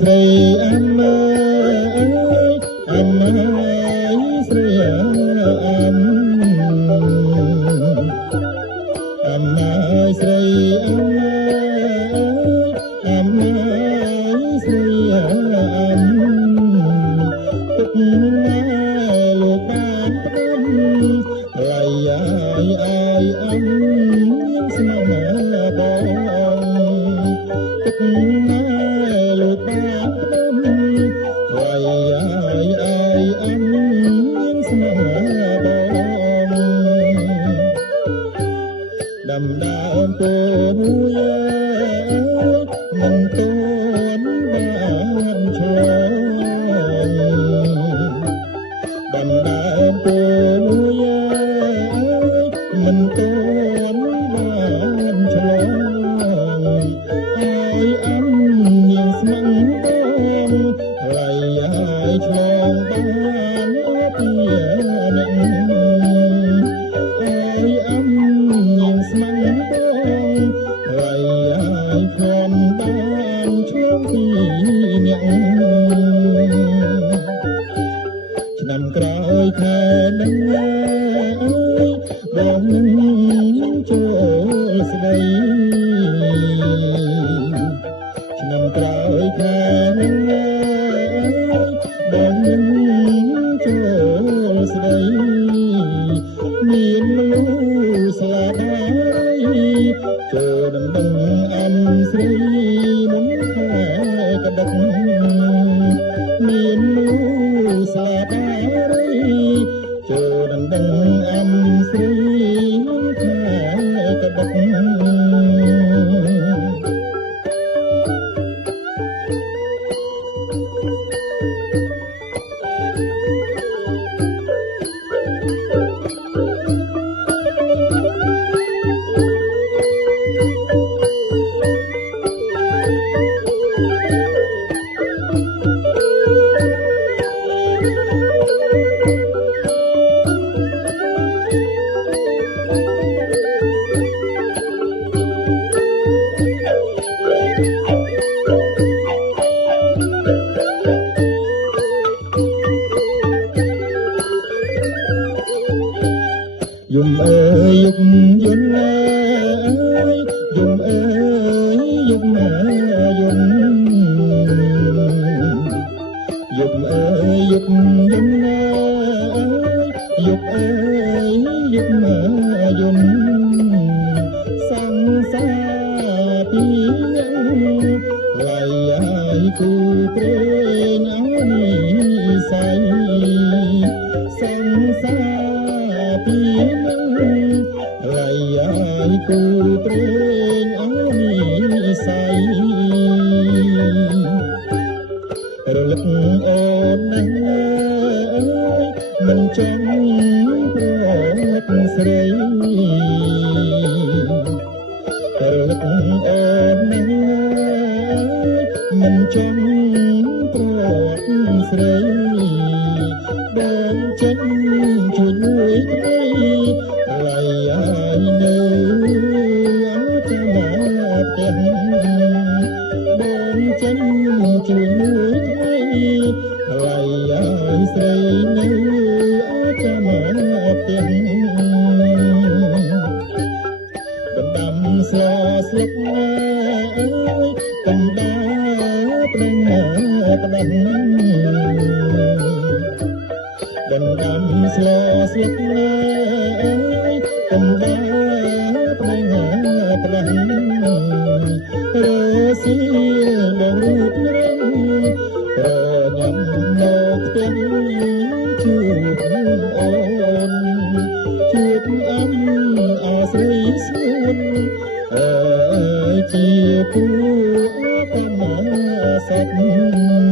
ស្រីអមអើយអមអើយស្រីអមអមអើយស្រីអមអើយអមអើយស្រីអមទឹកណាលោកបានផ្ដាំឡៃអើយអមស្នេហ៍បងទឹកណាលោកបានផ្ដាំឡៃអើយអមស្នេហ៍បងដำដើមពូមួយមិនទាន់បានឆ្លងដำដើមពូមួយមិនទាន់បានឆ្លងហើយអញនាងស្មឹងបងឡៃហើយឆ្លងបានពីអ្នកហើយអញនាងស្មឹងបងឡៃហើយខំបានឆ្លងពីអ្នកឆ្នាំក្រោយខែនឹងបងនឹងចូលស្ដីឆ្នាំក្រោយខែនឹងបងនឹងចូលស្ដីមានលូស្លាបាយចូលដំណឹងអនស្រីមុនខែកដឹកមានលូស្លាបាយចូលដំណឹងអនស្រីមុនខែកដឹកយំអើយយំយំអើយយំអើយយំអើយយំយំអើយយំយំអើយយំអើយយំអើយយំសង្សារពីឡៃហើយគូព្រេងអើនិស័យសង្សារពីឡៃហើយគូព្រេងអើនិស័យរលឹកអូនណាស់មិនចង់ប្រត់ស្រីរលឹកអូនណាស់មិនចង់ប្រត់ស្រីបងចិនជួយមួយថ្ងៃឡៃហើយនៅអត់ចាំផ្ទះបងចិនជួយមួយថ្ងៃឡៃហើយស្រីនៅអត់ចាំផ្ទះបណ្ដាំស្លស្លឹកអើយបណ្ដាប្រឹងផ្ដាំដណ្ដាំស្លស្លឹកអើយបណ្ដាប្រឹងផ្ដាំរសៀលបងរូបរឹងប្រញាំមកផ្ទះជួបអូនជួបអញអាស្រីស្ងួនអើយជាគូកម្មសិទ្ធ